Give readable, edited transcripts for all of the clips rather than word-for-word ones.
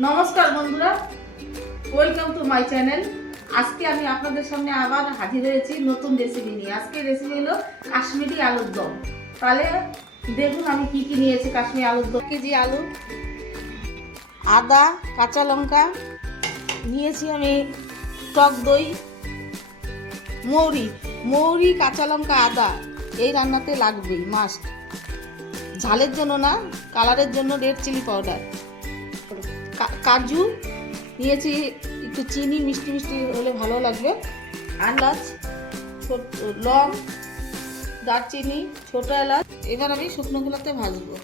নমস্কার বন্ধুরা, welcome to my channel. আজকে আমি আপনাদের সামনে আবার হাজির হয়েছি নতুন রেসিপি নিয়ে। আজকে রেসিপি হলো কাশ্মীরি আলুর দম। তাহলে দেখুন আমি কি কি নিয়েছি। কাশ্মীরি আলুর দম, কেজি আলু, আদা, কাঁচা লঙ্কা নিয়েছি আমি, টক দই, মৌরি, কাঁচা লঙ্কা, আদা এই রান্নাতে লাগবেই, মাস্ট। ঝালের জন্য না, কালারের জন্য রেড চিলি পাউডার, কাজু নিয়েছি, একটু চিনি, মিষ্টি মিষ্টি হলে ভালো লাগবে, এলাচ, লং, দারচিনি, ছোট এলাচ। এবার আমি শুকনো খোলাতে ভাজবো।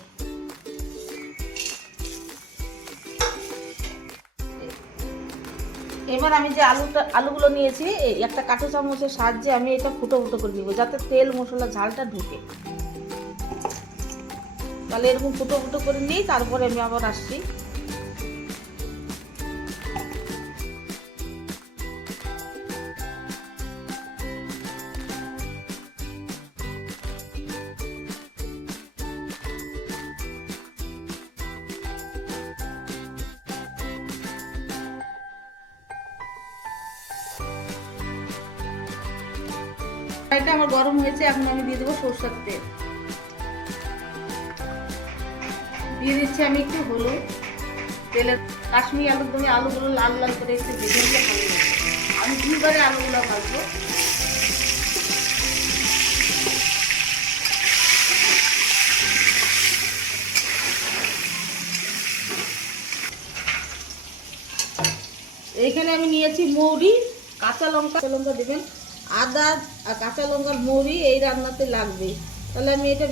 এবার আমি যে আলুগুলো নিয়েছি, একটা কাঁটা চামচের সাহায্যে আমি এটা ফুটো ফুটো করে নিব, যাতে তেল মশলা ঝালটা ঢুকে। তাহলে এরকম ফুটো ফুটো করে নিই, তারপরে আমি আবার আসছি। এটা আমার গরম হয়েছে, এখন আমি দিয়ে দেবো সরষের তেল। দিয়ে দিচ্ছি আমি একটু হলুদ। তেলের কাশ্মীরি আলুর দমে আলুগুলো লাল লাল করে একটু ভেজে নিলে ভালো লাগে। আমি দুইবারে আলুগুলো ভাজবো। এইখানে আমি নিয়েছি মৌরি, কাঁচা লঙ্কা দেবেন, আদা আর কাঁচা লঙ্কার মৌরি এই রান্নাতে লাগবে। তাহলে আমি এটা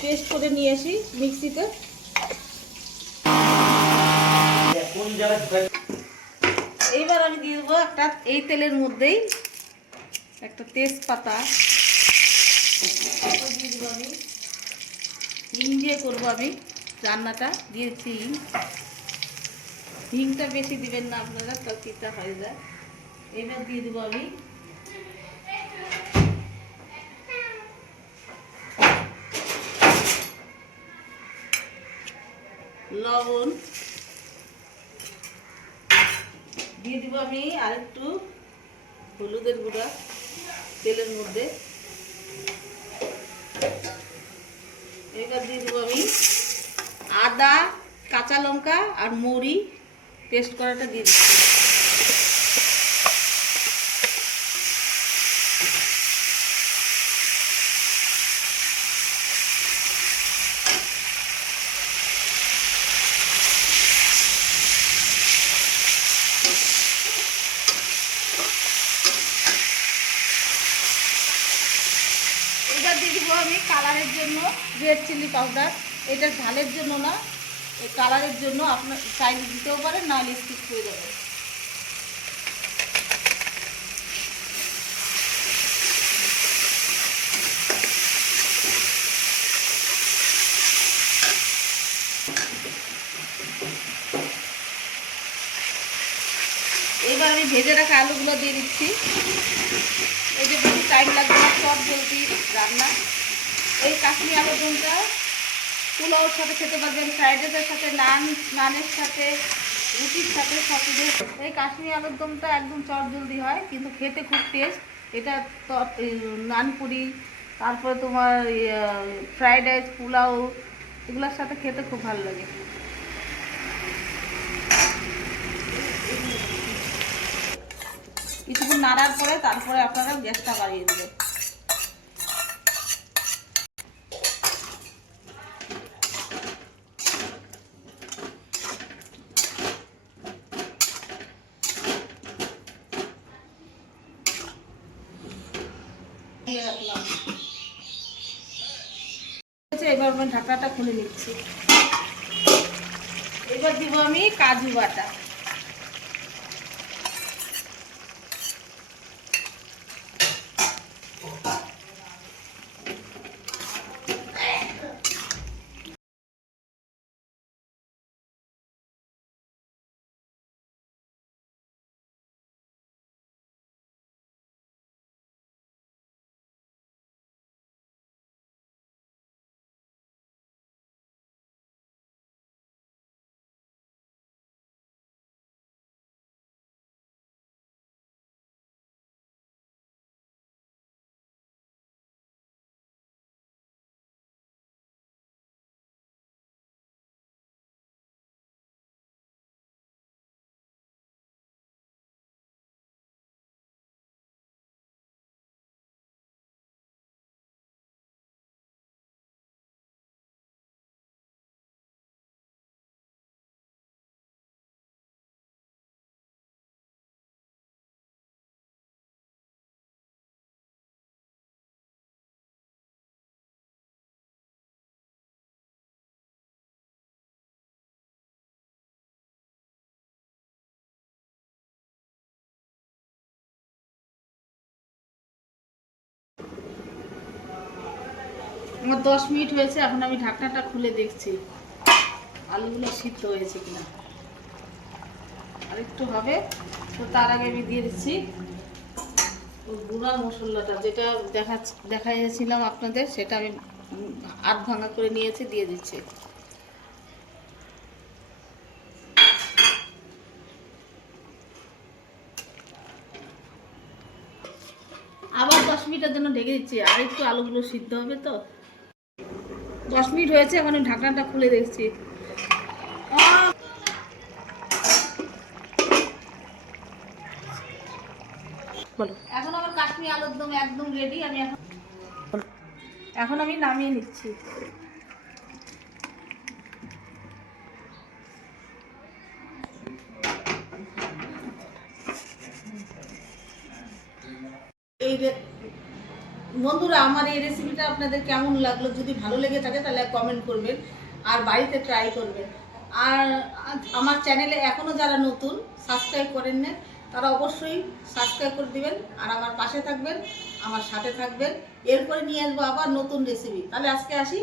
পেস্ট করে নিয়ে আসি মিক্সিতে। এইবার আমি দিয়ে দেবো একটা, এই তেলের মধ্যেই একটা তেজপাতা দিয়ে দেবো আমি। হিং দিয়ে করবো আমি রান্নাটা, দিয়েছি হিং। হিংটা বেশি দিবেন না আপনারা, তার তিতা হয়ে যায়। এবার দিয়ে দেবো আমি লবণ, দিয়ে দিব আমি আরেকটু হলুদের গুঁড়া তেলের মধ্যে। এবার দিয়ে দেবো আমি আদা, কাঁচা লঙ্কা আর মৌরি পেস্ট করাটা দিয়ে দিচ্ছি। এবার দিয়ে দিব আমি কালারের জন্য রেড চিলি পাউডার। এটা ঝালের জন্য না, কালারের জন্য। আপনার চাইলে দিতেও পারেন, না হলে স্কিপ করে দেবেন। এবার আমি ভেজে রাখা আলুগুলো দিয়ে দিচ্ছি। এই যে বেশি টাইম লাগবে না, চট জলদি রান্না। এই কাশ্মীরি আলুর দমটা পোলাওর সাথে খেতে পারবেন, ফ্রাইড রাইসের সাথে, নানের সাথে, রুটির সাথে, সবকিছু। এই কাশ্মীরি আলুর দমটা একদম চট জলদি হয়, কিন্তু খেতে খুব টেস্ট। এটা নানপুরি, তারপরে তোমার ফ্রাইড রাইস, পোলাও, এগুলোর সাথে খেতে খুব ভালো লাগে। কিছুক্ষণ নাড়ার পরে তারপরে আপনারা গ্যাসটা বাড়িয়ে দেবেন। এবার আমি ঢাকাটা খুলে নিচ্ছি। এবার দিব আমি কাজু বাটা। আমার 10 মিনিট হয়েছে, এখন আমি ঢাকনাটা খুলে দেখছি আলুগুলো সিদ্ধ হয়েছে কিনা। আর একটু হবে, তো তার আগে আমি দিয়ে দিচ্ছি গুঁড়া মশলাটা, যেটা দেখাইছিলাম আপনাদের, সেটা আমি আধ ভাঙা করে নিয়েছি, দিয়ে দিচ্ছি। আবার 10 মিনিটের জন্য ঢেকে দিচ্ছি, আর একটু আলুগুলো সিদ্ধ হবে তো। 10 মিনিট হয়েছে, এখন আমি ঢাকনাটা খুলে দেখছি। এখন আমার কাশ্মীরি আলুর দম একদম রেডি। আমি এখন আমি নামিয়ে নিচ্ছি। এই বন্ধুরা, আমার এই রেসিপিটা আপনাদের কেমন লাগলো? যদি ভালো লেগে থাকে তাহলে কমেন্ট করবেন আর বাড়িতে ট্রাই করবেন। আর আমার চ্যানেলে এখনও যারা নতুন সাবস্ক্রাইব করেন না, তারা অবশ্যই সাবস্ক্রাইব করে দিবেন আর আমার পাশে থাকবেন, আমার সাথে থাকবেন। এরপরে নিয়ে আসবো আবার নতুন রেসিপি। তাহলে আজকে আসি।